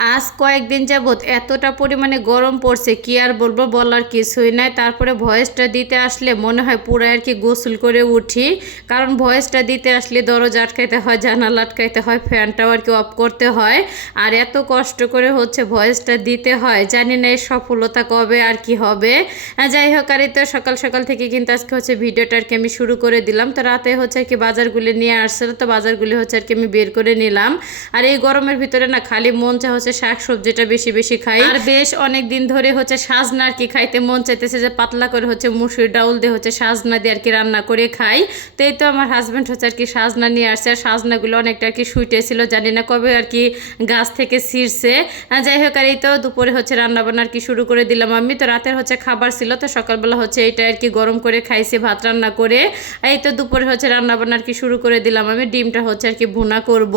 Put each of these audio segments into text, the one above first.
আজ কয়েকদিন যাবৎ এতটা পরিমাণে গরম পড়ছে কি আর বলবো, বলার কিছুই নাই। তারপরে ভয়েসটা দিতে আসলে মনে হয় পুরো আর কি গোসল করে উঠি, কারণ ভয়েসটা দিতে আসলে দরজা আটকাইতে হয়, জানালা আটকাইতে হয়, ফ্যানটাও আর কি অফ করতে হয়, আর এত কষ্ট করে ভয়েসটা দিতে হয়। জানি না এর সফলতা কবে আর কি হবে। যাই হোক, আর এই তো সকাল সকাল থেকে কিন্তু আজকে ভিডিওটা আর কি আমি শুরু করে দিলাম। তো রাতে আর কি বাজারগুলি নিয়ে আসছিল, তো বাজারগুলি আর কি আমি বের করে নিলাম। আর এই গরমের ভিতরে না খালি মন শাক সবজিটা বেশি বেশি খাই, আর বেশ অনেক দিন ধরে সাজনা আর কি খাইতে মন চাইতেছে, যে পাতলা করে মুসুর ডাউল দিয়ে সাজনা দিয়ে আর কি রান্না করে খাই। তো এই তো আমার হাজব্যান্ড আর কি সাজনা নিয়ে আসছে, আর সাজনাগুলো অনেকটা আর কি সুইটে ছিল, জানি না কবে আর কি গাছ থেকে ছিঁড়ছে। যাই হোক, আর এই তো দুপুরে রান্না বান্না আর কি শুরু করে দিলাম আমি। তো রাতের খাবার ছিল, তো সকালবেলা এইটা আর কি গরম করে খাইছি ভাত রান্না করে। এই তো দুপুরে রান্না বান্না আর কি শুরু করে দিলাম আমি। ডিমটা আর কি ভুনা করব।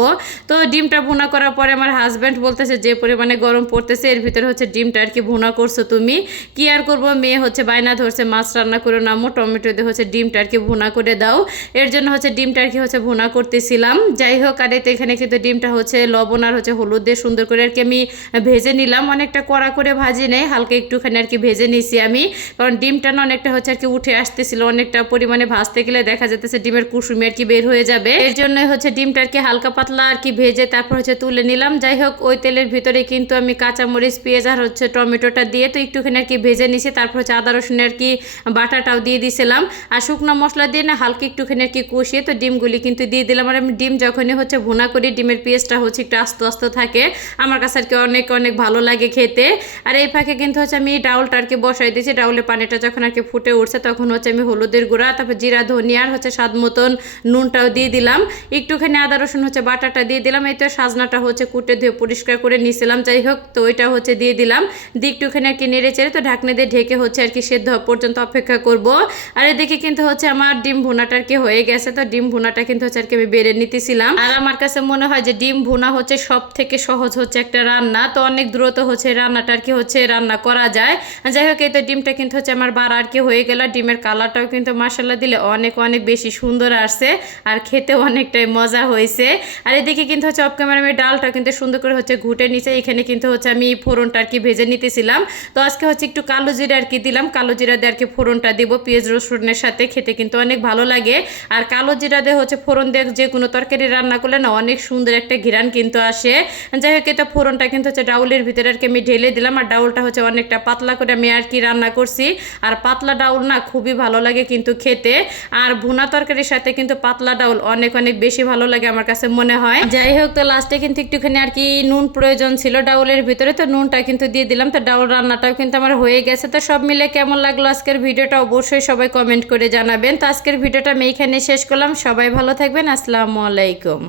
তো ডিমটা ভুনা করার পরে আমার হাজব্যান্ড বলতেছে যে পরিমাণে গরম পড়তেছে, এর ভিতরে ডিমটা আর কি ভুনা করছো তুমি, কি আর করবো, মেয়ে বায়না ধরছে মাছ রান্না করে নামো, টমেটো দিয়ে ডিমটা আর কি ভুনা করে দাও। এর জন্য ডিমটা আর কি ভুনা করতেছিলাম। যাই হোক, আর এখানে কিন্তু ডিমটা লবণ আর হলুদ দিয়ে সুন্দর করে আর কি আমি ভেজে নিলাম। অনেকটা কড়া করে ভাজি নেই, হালকা একটুখানি আর কি ভেজে নিয়েছি আমি, কারণ ডিমটা না অনেকটা আর কি উঠে আসতেছিল। অনেকটা পরিমাণে ভাজতে গেলে দেখা যেতেছে ডিমের কুসুমি আর কি বের হয়ে যাবে, এর জন্য ডিমটা আর কি হালকা পাতলা আর কি ভেজে তারপর তুলে নিলাম। যাই হোক, ওই তেলের ভিতরে কিন্তু আমি কাঁচামরিচ পেঁয়াজ আর টমেটোটা দিয়ে তো একটুখানি আর কি ভেজে নিছি। তারপর আদা রসুন আর কি বাটাটাও দিয়ে দিছিলাম, আর শুকনো মশলা দিয়ে না হালকা একটুখানি আর কি কষিয়ে তো ডিমগুলি কিন্তু দিয়ে দিলাম। আর আমি ডিম যখনই ভুনা করি, ডিমের পেঁয়াজটা একটু আস্তে আস্তে থাকে, আমার কাছে আর কি অনেক অনেক ভালো লাগে খেতে। আর এই ফাঁকে কিন্তু আমি ডাউলটা আর কি বসাই দিয়েছি। ডাউলের পানিটা যখন আর কি ফুটে উঠছে, তখন আমি হলুদের গুঁড়া, তারপর জিরা ধনিয়া আর স্বাদ মতন নুনটাও দিয়ে দিলাম, একটুখানি আদা রসুন বাটাটা দিয়ে দিলাম। এই তো সাজনাটা কুটে ধুয়ে পরিষ্কার করে নিয়েছিলাম। যাই হোক, তো ওইটা দিয়ে দিলাম, দিয়ে একটুখানি আর কি নেড়ে চেড়ে তো ঢাকনা দিয়ে ঢেকে আর কি সেদ্ধ হওয়া পর্যন্ত অপেক্ষা করব। আর এদিকে কিন্তু আমার ডিম ভুনাটা আর কি হয়ে গেছে। তো ডিম ভুনাটা কিন্তু আর কি আমি বেড়ে নিতেছিলাম। আর আমার কাছে মনে হয় যে ডিম ভুনা সব থেকে সহজ একটা রান্না, তো অনেক দ্রুত রান্নাটা আর কি রান্না করা যায়। যাই হোক, এই তো ডিমটা কিন্তু আমার বাড়া আর কি হয়ে গেল। ডিমের কালারটাও কিন্তু মাশাআল্লাহ দিলে অনেক অনেক বেশি সুন্দর আসছে, আর খেতে অনেকটাই মজা হয়েছে। আর এদিকে কিন্তু অফ ক্যামেরা আমি ডালটা কিন্তু সুন্দর করে ঘুটে নিচে, এখানে কিন্তু আমি ফোড়নটা আর কি ভেজে নিতেছিলাম। তো আজকে একটু কালো জিরা আর কি দিলাম, কালো জিরা দিয়ে আর কি ফোড়নটা দিব পেঁয়াজ রসুনের সাথে, খেতে কিন্তু অনেক ভালো লাগে। আর কালো জিরা দিয়ে ফোড়ন দিয়ে যে কোনো তরকারি রান্না করলে না অনেক সুন্দর একটা ঘ্রাণ কিন্তু আসে। যাই হোক, এটা ফোড়নটা কিন্তু ডাউলের ভিতরে আর কি আমি ঢেলে দিলাম। আর ডাউলটা অনেকটা পাতলা করে আমি আর কি রান্না করছি, আর পাতলা ডাউল না খুবই ভালো লাগে কিন্তু খেতে। আর ভুনা তরকারির সাথে কিন্তু পাতলা ডাউল অনেক অনেক বেশি ভালো লাগে আমার কাছে মনে হয়। যাই হোক, তো লাস্টে কিন্তু একটুখানি আর কি নুন প্রয়োজন ছিল ডাউলের ভিতরে, তো নুনটা কিন্তু দিয়ে দিলাম। তো ডাউল রান্নাটাও কিন্তু আমার হয়ে গেছে। তো সব মিলে কেমন লাগলো আজকের ভিডিওটা অবশ্যই সবাই কমেন্ট করে জানাবেন। তো আজকের ভিডিওটা আমি এইখানে শেষ করলাম। সবাই ভালো থাকবেন। আসসালামু আলাইকুম।